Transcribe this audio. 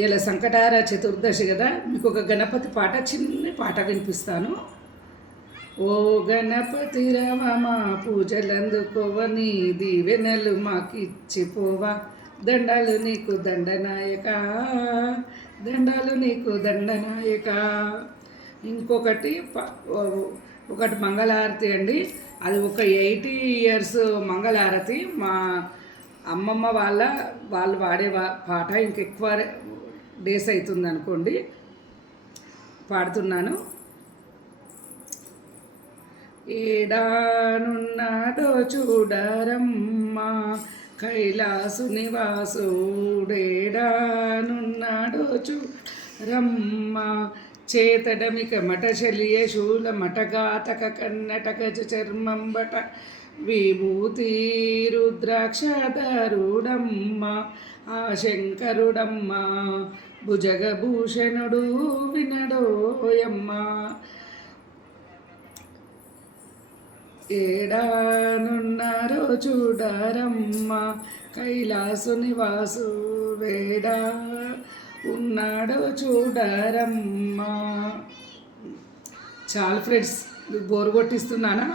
ఇలా సంకటార చతుర్దశి కదా, మీకు ఒక గణపతి పాట, చిన్న పాట వినిపిస్తాను. ఓ గణపతి రమమా పూజలందుకోవని దీవెనలు మాకిచ్చిపోవా, దండాలు నీకు దండనాయక, దండాలు నీకు దండనాయక. ఇంకొకటి ఒకటి మంగళహారతి అండి. అది ఒక 80 years మంగళహారతి. మా అమ్మమ్మ వాళ్ళు వాడే పాట. ఇంకెక్కువ డేస్ అవుతుంది అనుకోండి పాడుతున్నాను. ఏడానున్నాడో చూడరమ్మా కైలాసు నివాసుడేడానున్నాడో చూడరమ్మా, చేతడమిక మట శలియ శూల మటగాతక కన్నటక చర్మంబట విభూతి రుద్రాక్షధరుడమ్మ ఆ శంకరుడమ్మ భుజగభూషణుడు వినడోయమ్మ. ఏడానున్నారో చూడరమ్మ కైలాసు నివాసు వేడా ఉన్నాడో చూడరమ్మ. చాలా ఫ్రెండ్స్, బోరు కొట్టిస్తున్నానా?